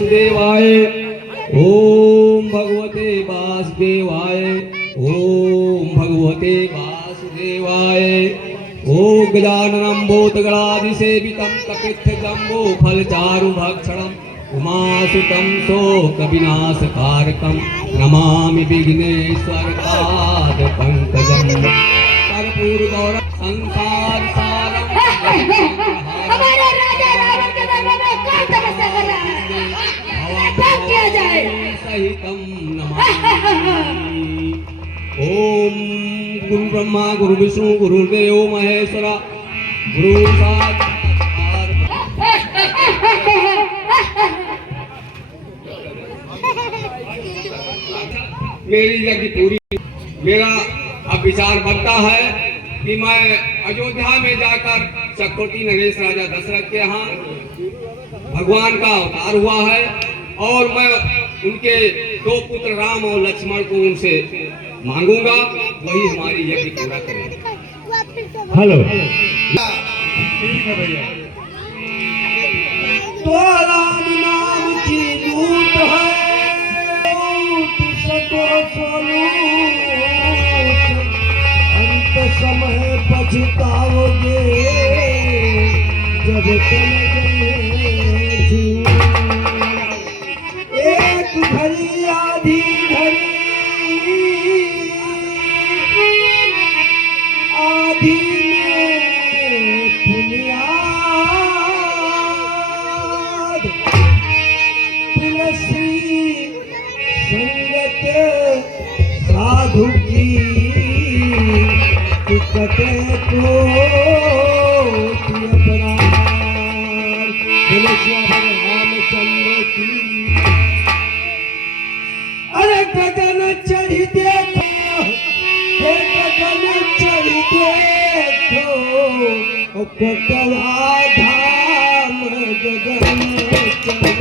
वासुदेवाय ओम भगवते वासुदेवाय ओम भगवते वासुदेवाय ओम गजाननं भूतगणादिसेवितं कपित्थजम्बो फलचारुभक्षणम् उमासुतं शोकविनाशकारकं नमामि विघ्नेश्वरपादपङ्कजं कर्पूरगौरं संसारसारं हमारा राजा रावण के दरबार में कौन तपस्या कर रहा है? क्या किया जाए? सहितं नमामि ओम गुरु ब्रह्मा गुरु विष्णु गुरुदेव महेश्वर गुरु साक्षात् मेरी यज्ञ पूरी। मेरा अब विचार बनता है कि मैं अयोध्या में जाकर चकोटी नरेश राजा दशरथ के यहाँ भगवान का अवतार हुआ है और मैं उनके दो पुत्र राम और लक्ष्मण को उनसे मांगूंगा, वही हमारी यज्ञ पूरा करेंगे। हेलो ठीक है भैया। तो राम नाम की लूट है अंत समय पछताओगे जब तुम एक घड़ी आधी घड़ी आधी में बुनियाद तुलसी संगत साधु की टिकटे को रामचंद्र की। अरे गगन चढ़ी देखो हे गगन चढ़ी देखो कोटवा धाम गगन चढ़ी।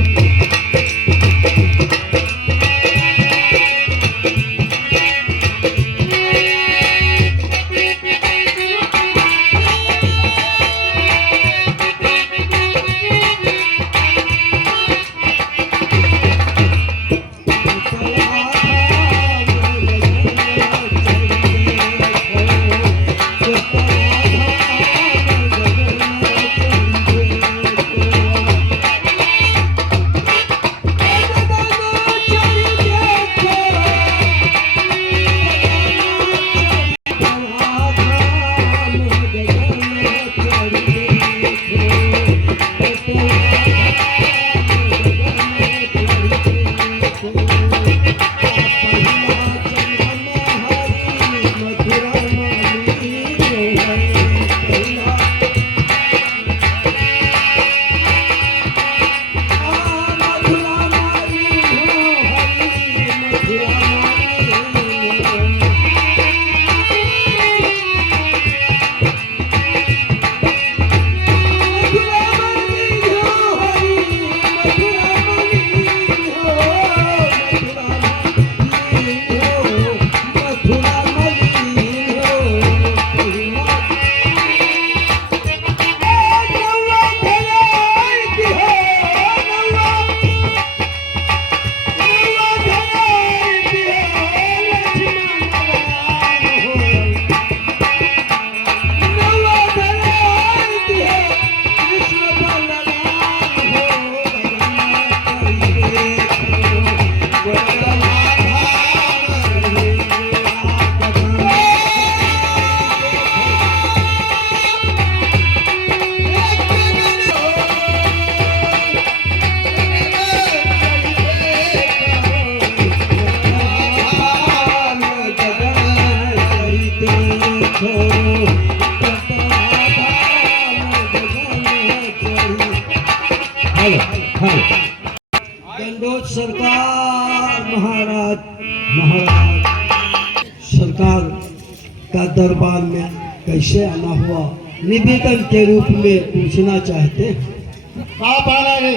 दंडोत सरकार महाराज सरकार का दरबार में कैसे आना हुआ निवेदन के रूप में पूछना चाहते आप आना है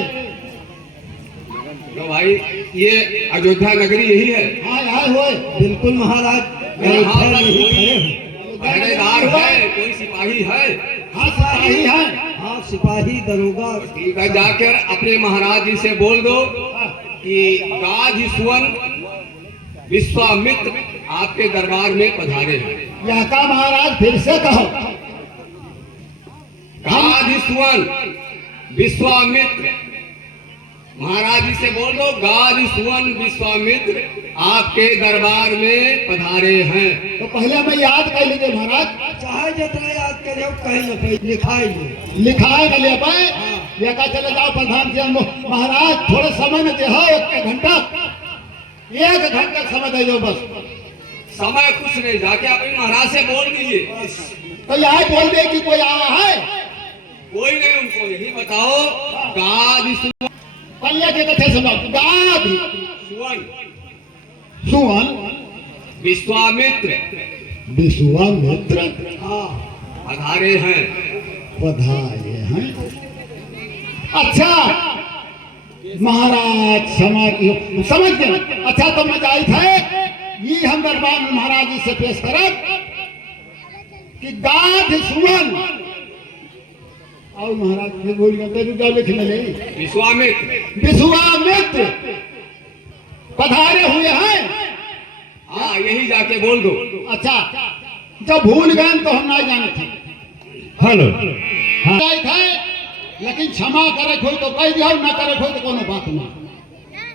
तो भाई ये अयोध्या नगरी यही है। हाँ हुए बिल्कुल महाराज पहरेदार है कोई सिपाही है? हाँ सिपाही है। हाँ सिपाही दरोगा ठीक है, जाकर अपने महाराज जी से बोल दो कि गाधी सुवन विश्वामित्र आपके दरबार में पधारे हैं। यह का महाराज फिर से कहो। गाधी सुवन विश्वामित्र, महाराज जी से बोल दो, गाधी सुवन विश्वामित्र आपके दरबार में पधारे हैं। तो पहले मैं याद कर लीजिए महाराज। चाहे जितना याद करे कहीं न कहीं लिखाई ले। लिखाए न ले पाए, यह का चले जाओ प्रधान जी महाराज थोड़े समय में दे, 1 घंटा, 1 घंटा समय दे दो बस। समय कुछ नहीं, जाके अपने महाराज से बोल दीजिए। तो यह बोल दे कि कोई आया है। कोई नहीं, उनको यही बताओ गाधी सुवन पल्ले के कथे सुनो। गाधी सुवन विश्वामित्र विश्वामित्र पधारे हैं। पधारे हैं। अच्छा महाराज समझ गए। अच्छा तो मैं जाई थे ये हम दरबार में महाराज जी से पेश करब कि गाधी सुवन और महाराज फिर बोल गए लिखने ले विश्वामित्र पधारे हुए हैं। हाँ, यही जाके बोल दो। अच्छा जब भूल गए तो हम नहीं जाने थे। हेलो हाँ थे, लेकिन क्षमा करे कोई तो कह दिया, ना करे कोई तो कोनो बात नहीं।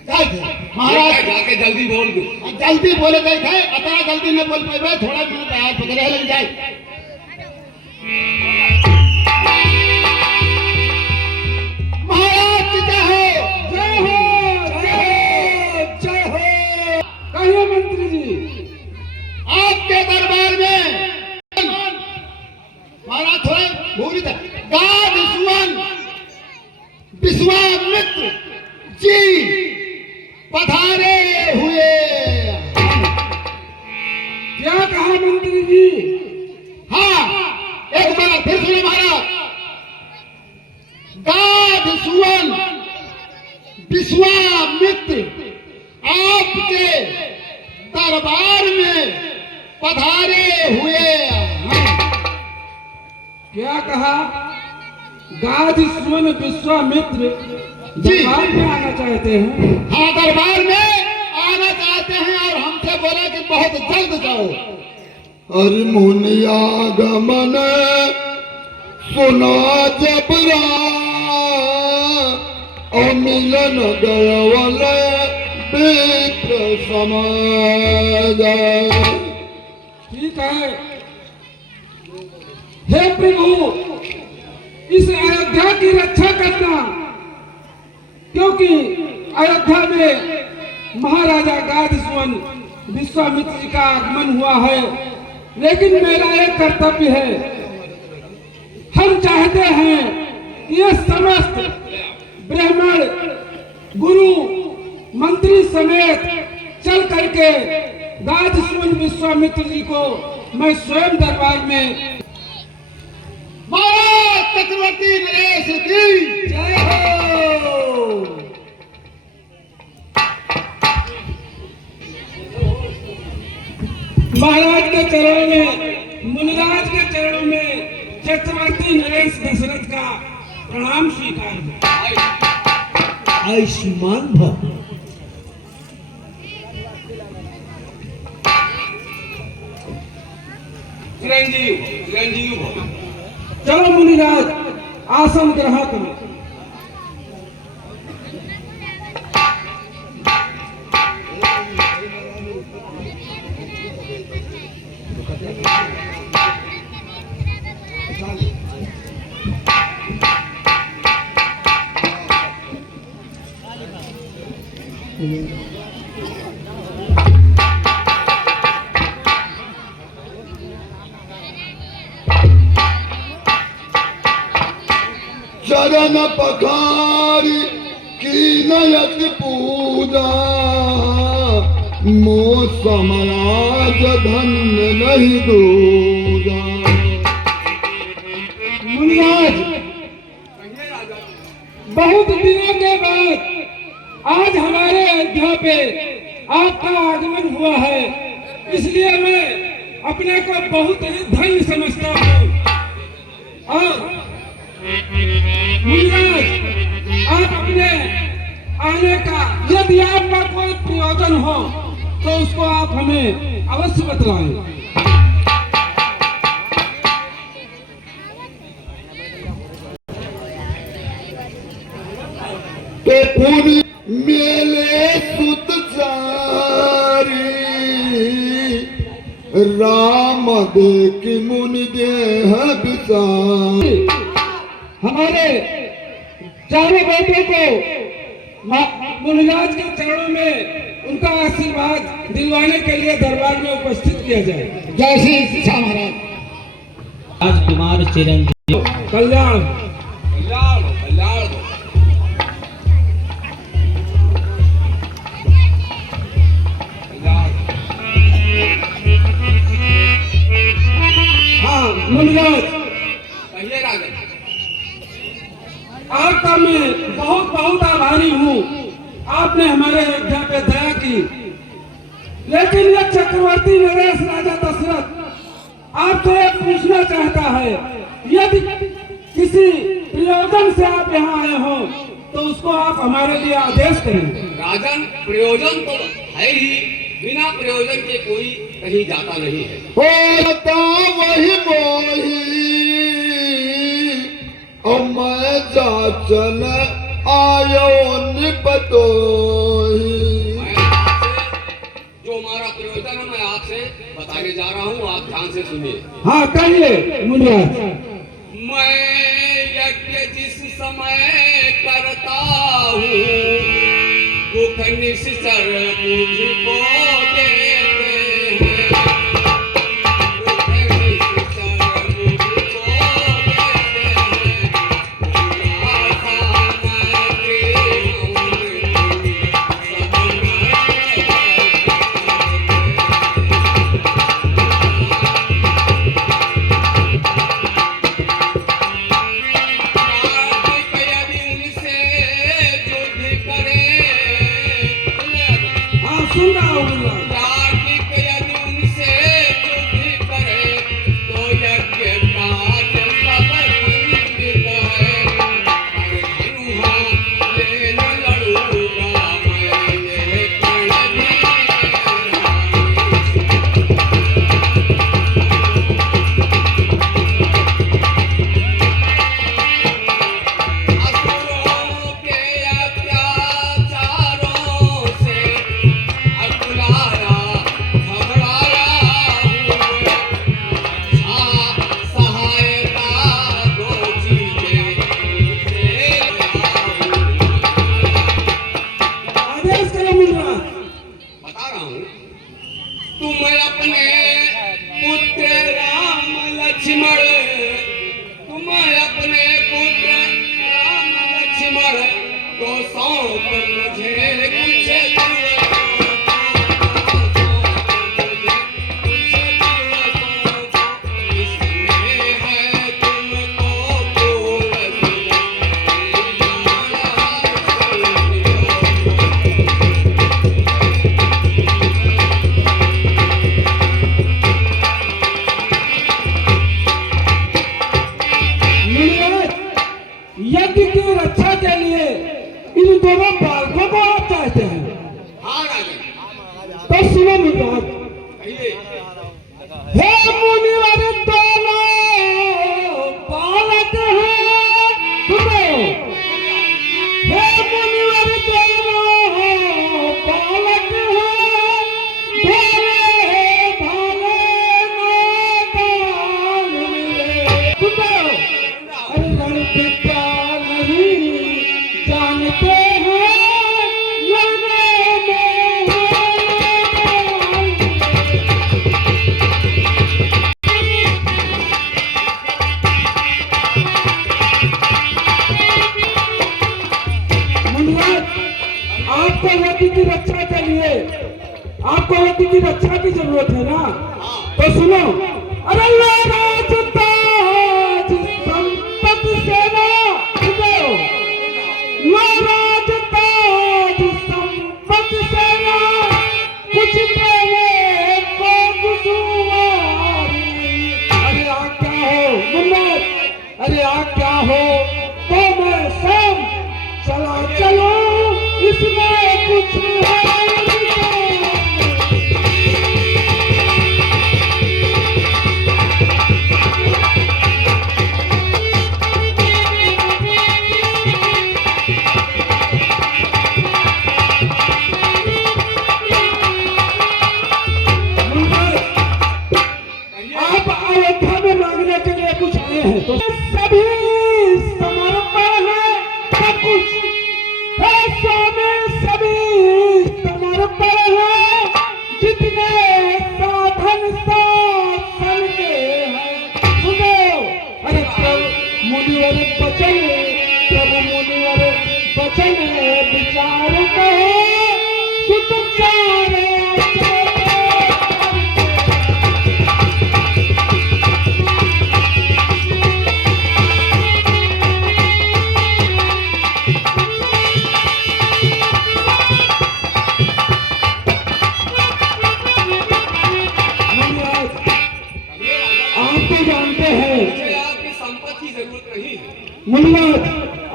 महाराज जाके जल्दी बोल दो। जल्दी बोले गए थे, अतरा जल्दी नहीं बोल पाए, थोड़ा मिनट आया पकड़े लग जाए। महाराज की जय हो, जय हो, जय हो, जय हो। कहिए मंत्री जी। आपके दरबार में महाराज थोड़े भूल थे। गाधी सुवन विश्वामित्र जी पधारे हुए। क्या कहा मंत्री जी? हाँ एक बार फिर सुनो महाराज। गाधी सुवन विश्वामित्र आपके दरबार में पधारे हुए हैं। क्या कहा? गाधी सुवन विश्वामित्र जी। दरबार में आना चाहते हैं। हाँ दरबार में आना चाहते हैं और हमसे बोला कि बहुत जल्द जाओ। हरि मुनियागमन सुना जबरा और मिलन गयवल विप्र समाज। ठीक है। हे प्रभु, इस अयोध्या की रक्षा करना, क्योंकि अयोध्या में महाराजा गाधी सुवन विश्वामित्र जी का आगमन हुआ है। लेकिन मेरा एक कर्तव्य है, हम चाहते हैं कि ये समस्त ब्राह्मण गुरु मंत्री समेत चल करके गाधी सुवन विश्वामित्र जी को मैं स्वयं दरबार में। महाराज चक्रवर्ती नरेश की जय हो। महाराज के चरणों में, मुनिराज के चरणों में चक्रवर्ती नरेश दशरथ का प्रणाम स्वीकार हो। आयुष्मान भव। चिरंजीव भव। चलो मुनिराज, आसन ग्रहण करो। चरण पखारी की नयत पूजा मो समाज धन्य नहीं दूजा। मुनिराज, बहुत दिनों के बाद आज हमारे अयोध्या पे आपका आगमन हुआ है, इसलिए मैं अपने को बहुत ही धन्य समझता हूँ। और मुनिराज, आप अपने आने का यदि आपका कोई प्रयोजन हो तो उसको आप हमें अवश्य बतलाएं। तो पूरी मेले सुत चारी राम देख मुनि देह बिसारी। हमारे चारों बेटों को मुनिराज के चरणों में उनका आशीर्वाद दिलवाने के लिए दरबार में उपस्थित किया जाए। जय श्री शिक्षा महाराज। राजकुमार चिरंजीव कल्याण कल्याण हो, कल्याण हो। कल्याण। हाँ मुनिराज, कहिए राजन। आपका मैं बहुत बहुत आभारी हूँ। आपने हमारे अयोध्या पे दया की, लेकिन यह चक्रवर्ती नरेश राजा दशरथ आपसे एक पूछना चाहता है, यदि किसी प्रयोजन से आप यहाँ आए हो तो उसको आप हमारे लिए आदेश करें। राजन, प्रयोजन तो है ही, बिना प्रयोजन के कोई कहीं जाता नहीं है। होता वही मोही और मैं जाचन आयो निपटोही। मैं आपसे जो हमारा प्रयोजन है मैं आपसे बताने जा रहा हूँ, आप ध्यान से सुनिए। हाँ कहिए मुनिराज। मैं यज्ञ जिस समय करता हूँ दुख निश्चर मुझको देते हैं। दुख निश्चर मुझको देते हैं। आशा मैं प्रेम सब हाँ सुन रहा हूँ मुनिराज। आदेश करो मुनिराज। बता रहा हूँ, तुम अपने पुत्र राम लक्ष्मण, तुम अपने पुत्र राम लक्ष्मण को सौंप मुझे कुछ दिवसों को। इसमें है तुमको पूर्ण मुनिराज, यज्ञ की रक्षा के लिए इन दोनों बालकों को आप चाहते हैं। हाँ राजन, तो सुनो मुनिराज। कहिए। हे मुनिवर दोनों बालक हैं, सुनो। हे मुनिवर दोनों बालक हैं, भले भाले मैदान में। सुनो, अरे रण पिता नहीं जानते हैं, लड़ने में मुनिराज, आपको यज्ञ की रक्षा के लिए, आपको यज्ञ की रक्षा की जरूरत है ना, तो सुनो। अरे राज ताज संपत्ति सेना, सुनो। राज ताज संपत्ति सेना कुछ देवे को गुसुवार नहीं। अरे आज्ञा हो मुनिराज, अरे आज्ञा हो तो मैं सब चला चलो इस आप अयोध्या में मांगने के लिए कुछ आए हैं तो सभी समर्पण है, सब कुछ हे स्वामी, सभी समर्पण है। जितने साधन साधन के हैं सुनो, अरे प्रभु मुनिवर बचन, प्रभु मुनिवर बचन विचार कहो सुत चारे मुझे आपकी संपत्ति की जरूरत नहीं है। मुल्ला,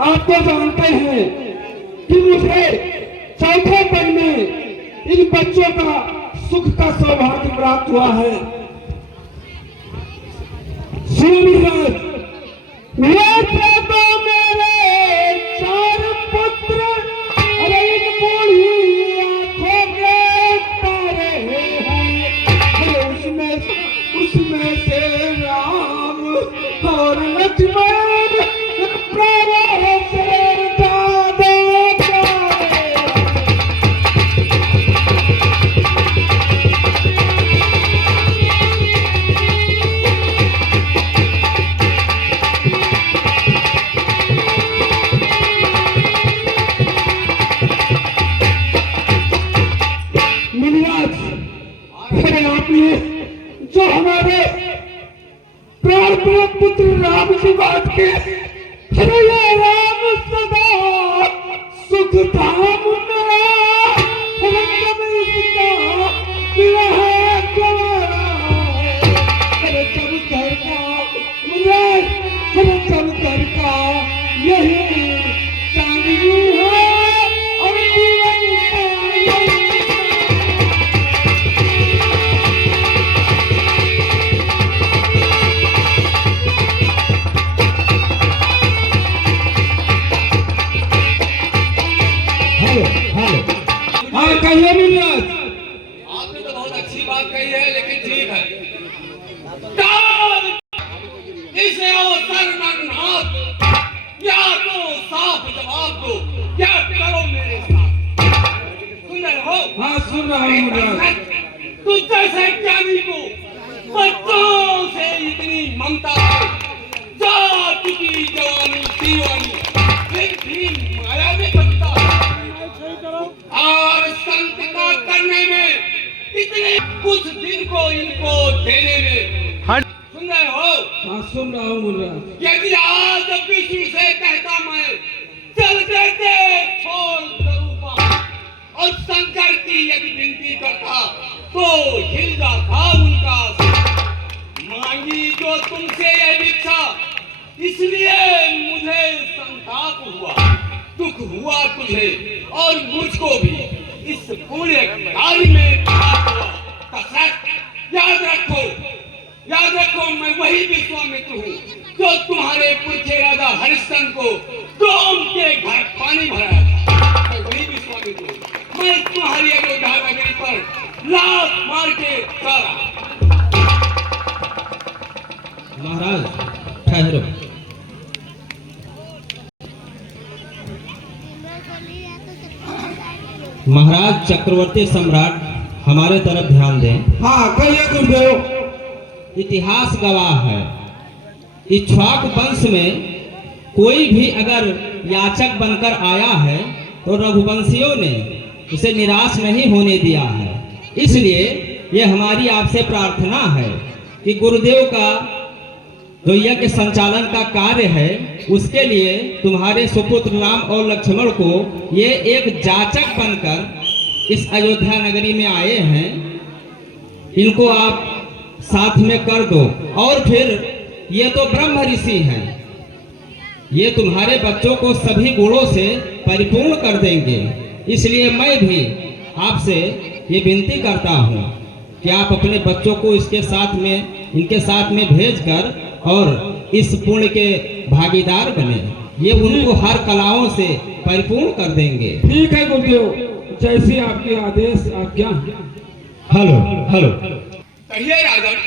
आप तो जानते हैं कि मुझे चौथे दिन में इन बच्चों का सुख का सौभाग्य प्राप्त हुआ है। सूर्यराज, ये तो मेरे 4 पुत्र, अरे इन बूढ़ी आंखों के तारे हैं, अरे उसमें से राम और लक्ष्मण प्यारे से ज्यादा प्यारे। मुनिराज, अरे आपने जो हमारे प्राण प्रिय पुत्र राम की बात की, अरे ये राम सदा सुख धाम मेरा, अरे कब इसका विरह द्वारा, अरे जब घर का मुझे, अरे जब घर का यही चांदनी है और जीवन का यही कहिए मुनिराज। आपने तो बहुत अच्छी बात कही है, लेकिन ठीक है, इस अवसर पर नाथ या तो साफ जवाब दो, क्या करो मेरे साथ। सुन रहे हो? हाँ सुन रहा हूँ मुनिराज। तुझ जैसे ज्ञानी को बच्चों से इतनी ममता है, जाति की जवानी दीवानी, फिर भी माया में बनता है और संतता करने में इतने कुछ दिन को इनको देने में। सुन रहे हो? हाँ सुन रहा हूँ मुनिराज। यदि आज विष्णु से कहता मैं चल देते छोड़ करूँगा और शंकर की यदि विनती करता तो हिल जाता उनका मांगी जो तुमसे यह इच्छा, इसलिए मुझे संताप हुआ, दुख हुआ तुझे और मुझको भी इस पूरे कार्य में पाप हुआ। दशरथ, याद रखो मैं वही विश्वामित्र हूँ जो तुम्हारे पुरखे राजा हरिश्चंद्र को डोम के घर पानी भराया था। मैं वही विश्वामित्र हूँ। मैं तुम्हारी अयोध्या नगरी पर लात मार के चला। महाराज ठहरो। महाराज चक्रवर्ती सम्राट हमारे तरफ ध्यान दें। हाँ कहिए गुरुदेव। इतिहास गवाह है, इक्ष्वाकु वंश में कोई भी अगर याचक बनकर आया है तो रघुवंशियों ने उसे निराश नहीं होने दिया है। इसलिए ये हमारी आपसे प्रार्थना है कि गुरुदेव का जो यज्ञ संचालन का कार्य है उसके लिए तुम्हारे सुपुत्र राम और लक्ष्मण को ये एक जाचक बनकर इस अयोध्या नगरी में आए हैं, इनको आप साथ में कर दो। और फिर ये तो ब्रह्म ऋषि हैं, ये तुम्हारे बच्चों को सभी गुणों से परिपूर्ण कर देंगे। इसलिए मैं भी आपसे ये विनती करता हूँ कि आप अपने बच्चों को इनके साथ में भेजकर और इस पुण्य के भागीदार बने। ये उनको हर कलाओं से परिपूर्ण कर देंगे। ठीक है गुरुदेव, जैसी आपके आदेश आज्ञा। हेलो हेलो कहिए राजन।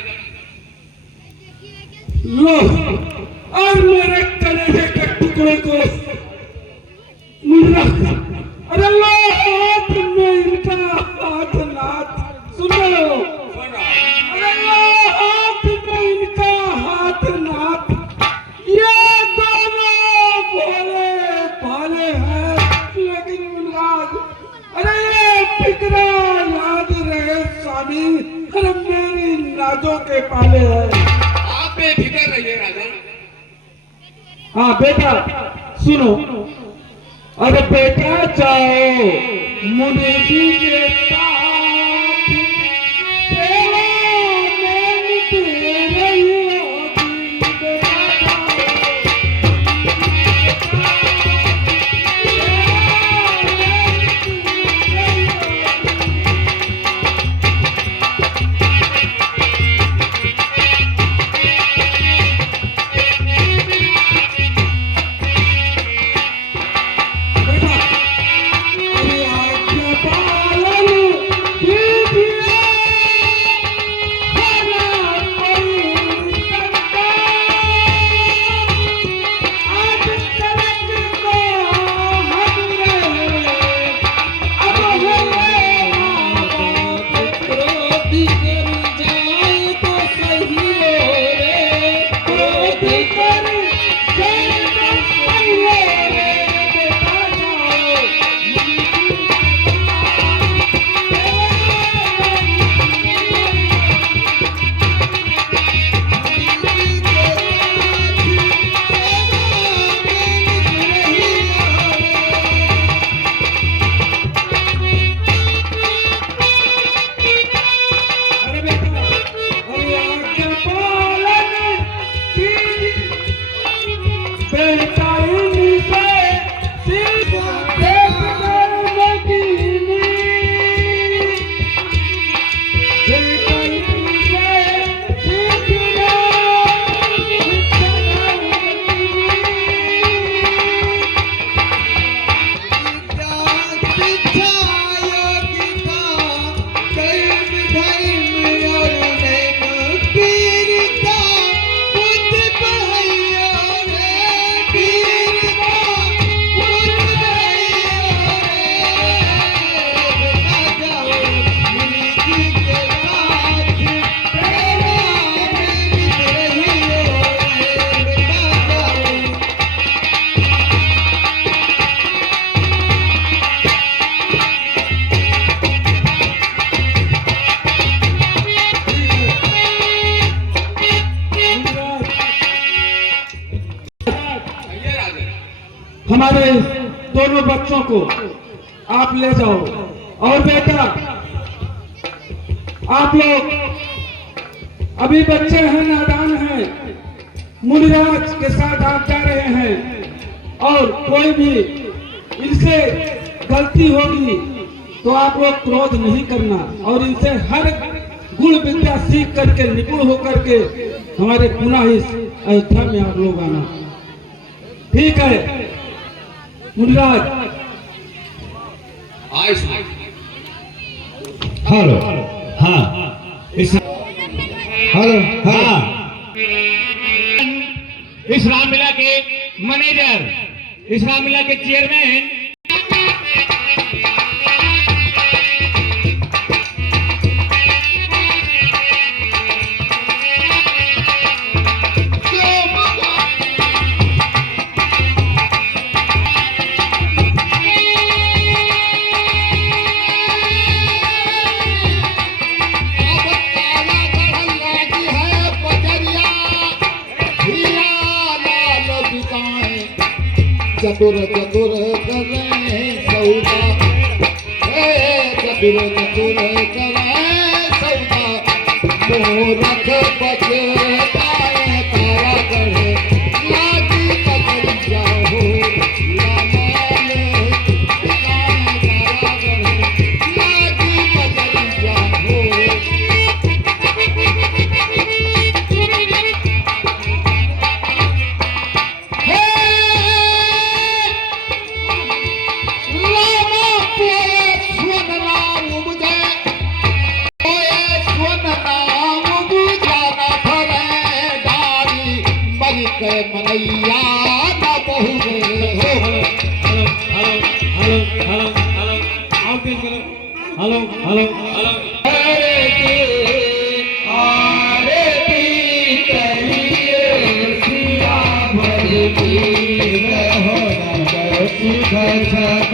लो और मेरे कलेजे के टुकड़े को मुन्ना, अरे लो हाथ में इनका हाथ नाथ, सुनो, अरे लो हाथ में इनका हाथ नाथ, ये दोनों भोले भाले हैं, लेकिन मुन्नाज, अरे ये फिक्रा याद रहे स्वामी, अरे मेरी नाजों के पाले हैं। आप बेफिक्र रहिए राजन। हाँ बेटा सुनो, अरे बेटा जाओ मुनि जी के साथ, सेवा में निकल रही होगी, बेटा हमारे दोनों बच्चों को आप ले जाओ। और बेटा आप लोग अभी बच्चे हैं, नादान हैं, मुनिराज के साथ आप जा रहे हैं और कोई भी इनसे गलती होगी तो आप लोग क्रोध नहीं करना और इनसे हर गुण विद्या सीख करके निपुण होकर के हमारे पुनः इस अयोध्या में आप लोग आना। ठीक है मुनिराज। आयुष हेलो हाँ हेलो हाँ इस रामलीला के मैनेजर, इस रामलीला के चेयरमैन चतुर चतुर करे सौदा, चतुर चतुर करे सौदा, मोरख बचताए तारा गढ़े लागी पकड़ जाओ, लाल मनैया न बहुरे हो सुख